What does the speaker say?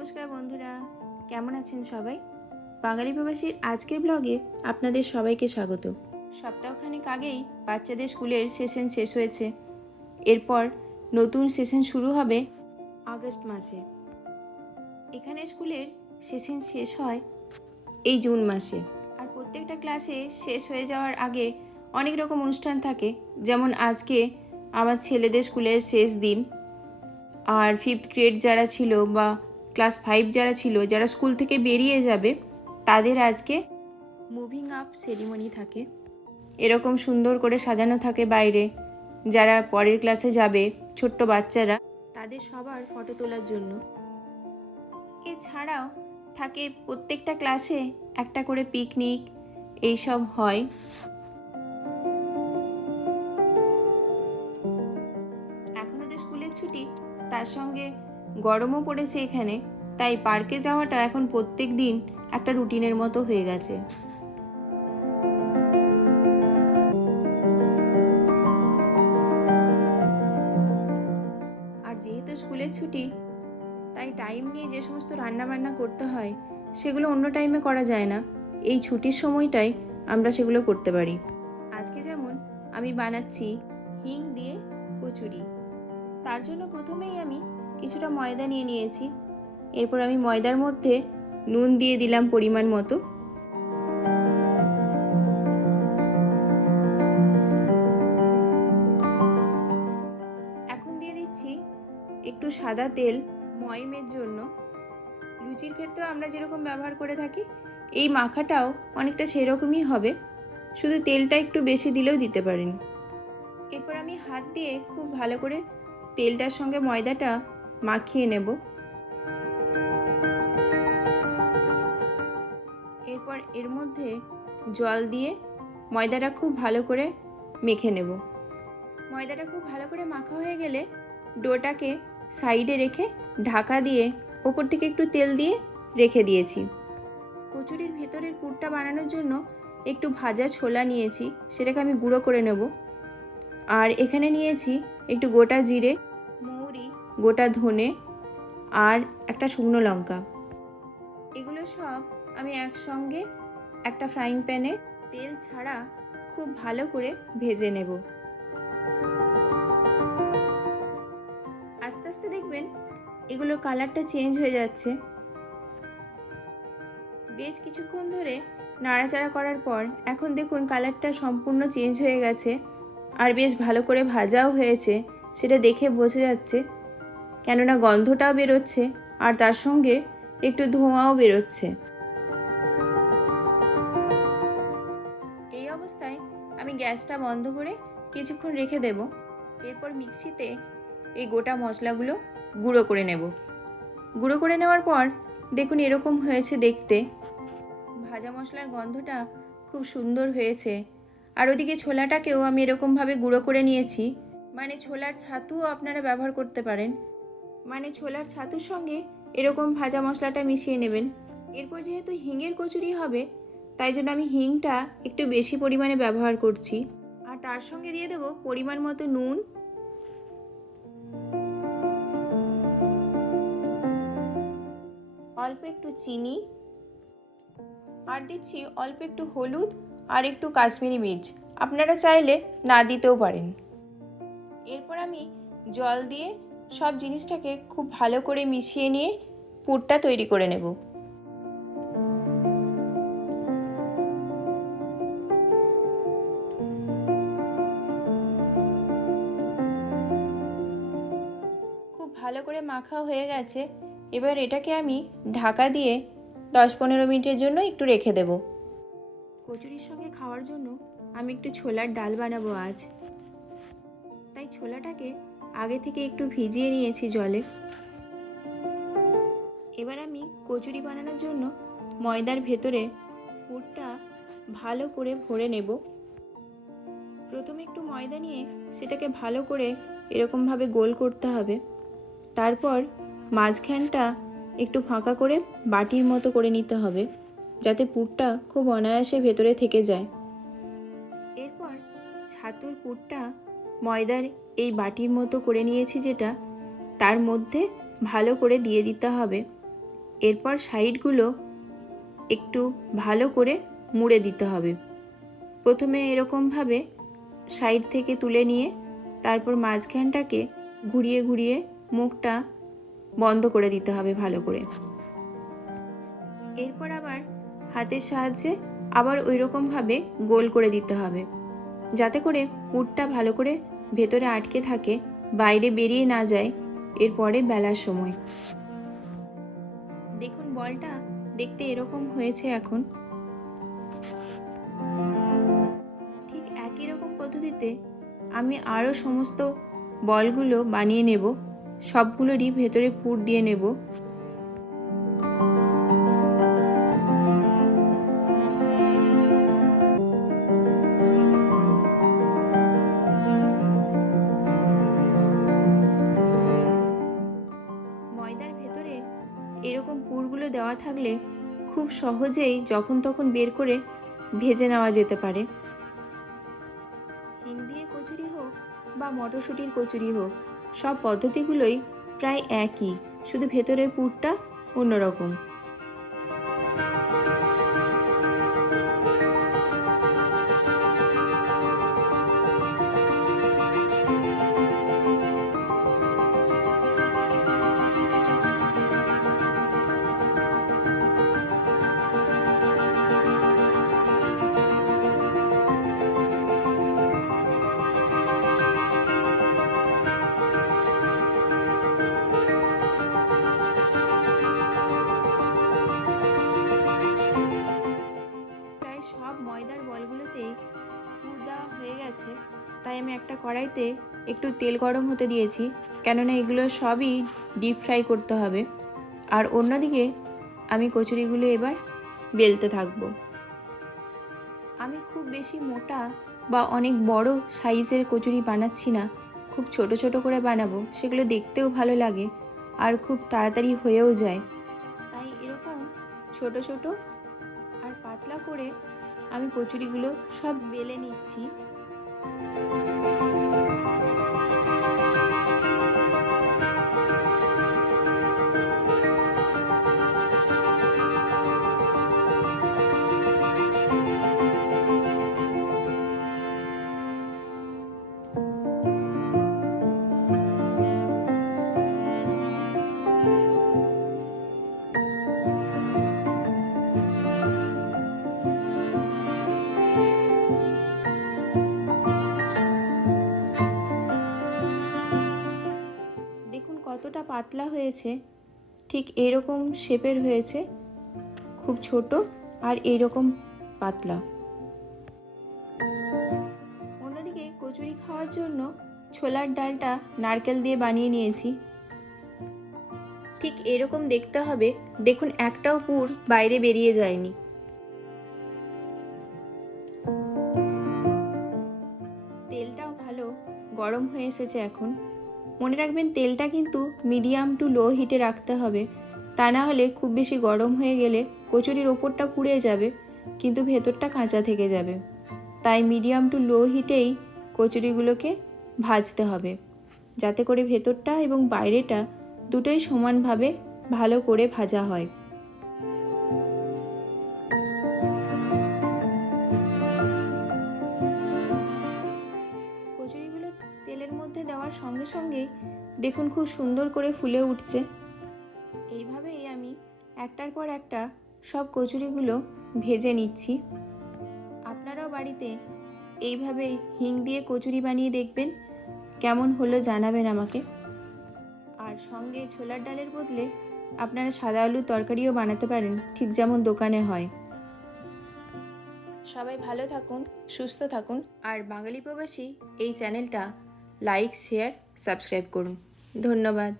নমস্কার বন্ধুরা, কেমন আছেন সবাই? বাঙালি প্রবাসীর আজকের ব্লগে আপনাদের সবাইকে স্বাগত। সপ্তাহখানেক আগেই বাচ্চাদের স্কুলের সেশন শেষ হয়েছে। এরপর নতুন সেশন শুরু হবে আগস্ট মাসে। এখানে স্কুলের সেশন শেষ হয় এই জুন মাসে। আর প্রত্যেকটা ক্লাসে শেষ হয়ে যাওয়ার আগে অনেক রকম অনুষ্ঠান থাকে, যেমন আজকে আমার ছেলেদের স্কুলের শেষ দিন। আর ফিফথ গ্রেড যারা ছিল বা ক্লাস ফাইভ যারা ছিল, যারা স্কুল থেকে বেরিয়ে যাবে, তাদের আজকে মুভিং আপ সেরিমনি থাকে। এরকম সুন্দর করে সাজানো থাকে বাইরে। যারা পরের ক্লাসে যাবে, ছোট্ট বাচ্চারা, তাদের সবার ফটো তোলার জন্য। এছাড়াও থাকে প্রত্যেকটা ক্লাসে একটা করে পিকনিক এইসব হয়। এখন ওদের স্কুলের ছুটি, তার সঙ্গে গরমও পড়েছে এখানে, তাই পার্কে যাওয়াটা এখন প্রত্যেক দিন একটা রুটিনের মতো হয়ে গেছে। আর যেহেতু স্কুলের ছুটি, তাই টাইম নিয়ে যে সমস্ত রান্না বান্না করতে হয়, সেগুলো অন্য টাইমে করা যায় না। এই ছুটির সময়টাই আমরা সেগুলো করতে পারি। আজকে যেমন আমি বানাচ্ছি হিং দিয়ে কচুরি। তার জন্য প্রথমেই আমি কিছুটা ময়দা নিয়ে নিয়েছি। এরপর আমি ময়দার মধ্যে নুন দিয়ে দিলাম পরিমাণ মতো। এখন দিয়ে দিচ্ছি একটু সাদা তেল ময়মের জন্য। লুচির ক্ষেত্রেও আমরা যেরকম ব্যবহার করে থাকি, এই মাখাটাও অনেকটা সেরকমই হবে। শুধু তেলটা একটু বেশি দিলেও দিতে পারেন। এরপর আমি হাত দিয়ে খুব ভালো করে তেলটার সঙ্গে ময়দাটা মাখিয়ে নেব। এরপর এর মধ্যে জল দিয়ে ময়দাটা খুব ভালো করে মেখে নেব। ময়দাটা খুব ভালো করে মাখা হয়ে গেলে ডোটাকে সাইডে রেখে ঢাকা দিয়ে ওপর থেকে একটু তেল দিয়ে রেখে দিয়েছি। কচুরির ভেতরের পুরটা বানানোর জন্য একটু ভাজা ছোলা নিয়েছি, সেটাকে আমি গুঁড়ো করে নেব। আর এখানে নিয়েছি একটু গোটা জিরে গোটা ধনে আর একটা শুকনো লঙ্কা। এগুলো সব আমি একসঙ্গে একটা ফ্রাইং প্যানে তেল ছাড়া খুব ভালো করে ভেজে নেব। আস্তে আস্তে দেখবেন এগুলোর কালারটা চেঞ্জ হয়ে যাচ্ছে। বেশ কিছুক্ষণ ধরে নাড়াচাড়া করার পর এখন দেখুন কালারটা সম্পূর্ণ চেঞ্জ হয়ে গেছে আর বেশ ভালো করে ভাজাও হয়েছে, সেটা দেখে বোঝা যাচ্ছে কেননা গন্ধটাও বেরোচ্ছে আর তার সঙ্গে একটু ধোঁয়াও বেরোচ্ছে। এই অবস্থায় আমি গ্যাসটা বন্ধ করে কিছুক্ষণ রেখে দেব। এরপর মিক্সিতে এই গোটা মশলাগুলো গুঁড়ো করে নেব। গুঁড়ো করে নেওয়ার পর দেখুন এরকম হয়েছে দেখতে। ভাজা মশলার গন্ধটা খুব সুন্দর হয়েছে। আর ওদিকে ছোলাটাকেও আমি এরকমভাবে গুঁড়ো করে নিয়েছি। মানে ছোলার ছাতুও আপনারা ব্যবহার করতে পারেন। মানে ছোলার ছাতুর সঙ্গে এরকম ভাজা মশলাটা মিশিয়ে নেবেন। এরপর যেহেতু হিঙের কচুরি হবে, তাই জন্য আমি হিংটা একটু বেশি পরিমাণে ব্যবহার করছি। আর তার সঙ্গে দিয়ে দেবো পরিমাণ মতো নুন। অল্প একটু চিনি। আর দিচ্ছি অল্প একটু হলুদ আর একটু কাশ্মীরি মির্চ। আপনারা চাইলে না দিতেও পারেন। এরপর আমি জল দিয়ে সব জিনিসটাকে খুব ভালো করে মিশিয়ে নিয়ে পুরটা তৈরি করে নেব। খুব ভালো করে মাখা হয়ে গেছে। এবার এটাকে আমি ঢাকা দিয়ে দশ পনেরো মিনিটের জন্য একটু রেখে দেব। কচুরির সঙ্গে খাওয়ার জন্য আমি একটু ছোলার ডাল বানাবো আজ। তাই ছোলাটাকে আগে থেকে একটু ভিজিয়ে নিয়েছি জলে। এবার আমি কচুরি বানানোর জন্য ময়দার ভেতরে পুরটা ভালো করে ভরে নেব। প্রথমে একটু ময়দা নিয়ে সেটাকে ভালো করে এরকমভাবে গোল করতে হবে। তারপর মাঝখানটা একটু ফাঁকা করে বাটির মতো করে নিতে হবে, যাতে পুরটা খুব অনায়াসে ভেতরে থেকে যায়। এরপর ছাতুর পুরটা ময়দার এই বাটির মতো করে নিয়েছি যেটা তার মধ্যে ভালো করে দিয়ে দিতে হবে। এরপর সাইডগুলো একটু ভালো করে মুড়ে দিতে হবে। প্রথমে এরকমভাবে সাইড থেকে তুলে নিয়ে তারপর মাঝখানটাকে ঘুরিয়ে ঘুরিয়ে মুখটা বন্ধ করে দিতে হবে ভালো করে। এরপর আবার হাতের সাহায্যে আবার ওই রকমভাবে গোল করে দিতে হবে। যাতে করে পুরটা ভালো করে ভেতরে আটকে থাকে, বাইরে বেরিয়ে না যায় এরপরে বেলার সময়। দেখুন বলটা দেখতে এরকম হয়েছে এখন। ঠিক একই রকম পদ্ধতিতে আমি আরও সমস্ত বলগুলো বানিয়ে নেব, সবগুলোরই ভেতরে পুর দিয়ে নেব। দেওয়া থাকলে খুব সহজেই যখন তখন বের করে ভেজে নেওয়া যেতে পারে। হিং দিয়ে কচুরি হোক বা মটরশুঁটির কচুরি হোক, সব পদ্ধতিগুলোই প্রায় একই, শুধু ভেতরের পুরটা অন্যরকম। প্রায় সব ময়দার বলগুলোতেই পুর দেওয়া হয়ে গেছে। তাই আমি একটা কড়াইতে একটু তেল গরম হতে দিয়েছি, কেননা এগুলো সবই ডিপ ফ্রাই করতে হবে। আর অন্যদিকে আমি কচুরিগুলো এবার বেলতে থাকব। আমি খুব বেশি মোটা বা অনেক বড় সাইজের কচুরি বানাচ্ছি না, খুব ছোট ছোট করে বানাবো, সেগুলো দেখতেও ভালো লাগে আর খুব তাড়াতাড়ি হয়েও যায়। তাই এরকম ছোট ছোট আর পাতলা করে আমি কচুরিগুলো সব বেলে নিচ্ছি। পাতলা হয়েছে, ঠিক এরকম শেপের হয়েছে, খুব ছোট আর এইরকম পাতলা। অন্যদিকে কচুরি খাওয়ার জন্য ছোলার ডালটা নারকেল দিয়ে বানিয়ে নিয়েছি। ঠিক এরকম দেখতে হবে, দেখুন একটাও পুর বাইরে বেরিয়ে যায়নি। তেলটাও ভালো গরম হয়ে এসেছে এখন। মনে রাখবেন তেলটা কিন্তু মিডিয়াম টু লো হিটে রাখতে হবে। তা না হলে খুব বেশি গরম হয়ে গেলে কচুরির ওপরটা পুড়ে যাবে, কিন্তু ভেতরটা কাঁচা থেকে যাবে। তাই মিডিয়াম টু লো হিটেই কচুরিগুলোকে ভাজতে হবে, যাতে করে ভেতরটা এবং বাইরেটা দুটোই সমানভাবে ভালো করে ভাজা হয়। কচুরিগুলো তেলের মধ্যে দেওয়ার সঙ্গে সঙ্গেই দেখুন খুব সুন্দর করে ফুলে উঠছে। এইভাবেই আমি একটার পর একটা সব কচুরিগুলো ভেজে নিচ্ছি। আপনারাও বাড়িতে এইভাবে হিং দিয়ে কচুরি বানিয়ে দেখবেন। কেমন হলো জানাবেন আমাকে। আর সঙ্গে ছোলার ডালের বদলে আপনারা সাদা আলুর তরকারিও বানাতে পারেন, ঠিক যেমন দোকানে হয়। সবাই ভালো থাকুন, সুস্থ থাকুন আর বাঙালি প্রবাসী এই চ্যানেলটা লাইক, শেয়ার, সাবস্ক্রাইব করুন। ধন্যবাদ।